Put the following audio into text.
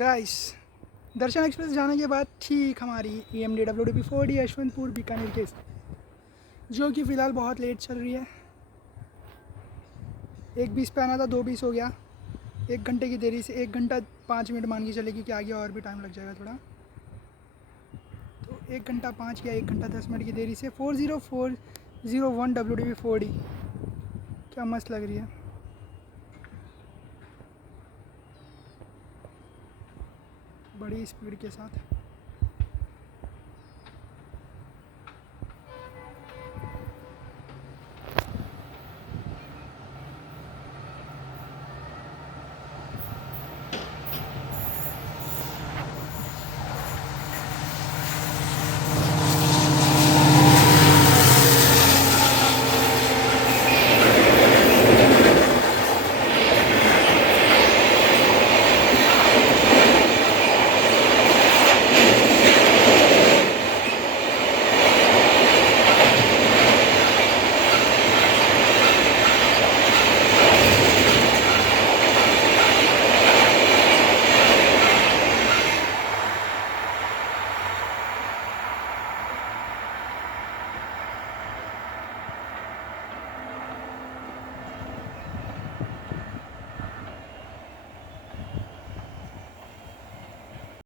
Guys, दर्शन express जाने के बाद ठीक हमारी EMD WDP4D यशवंतपुर बीकानेर के जो कि फ़िलहाल बहुत लेट चल रही है। 1:20 पे आना था, 2:20 हो गया। 1 घंटे की देरी से 1 घंटा 5 मिनट मान के चलेगी कि आगे और भी टाइम लग जाएगा थोड़ा। तो 1 घंटा 5 या 1 घंटा 10 मिनट की देरी से 40401 WDP4D क्या मस्त लग रही है। बड़ी स्पीड के साथ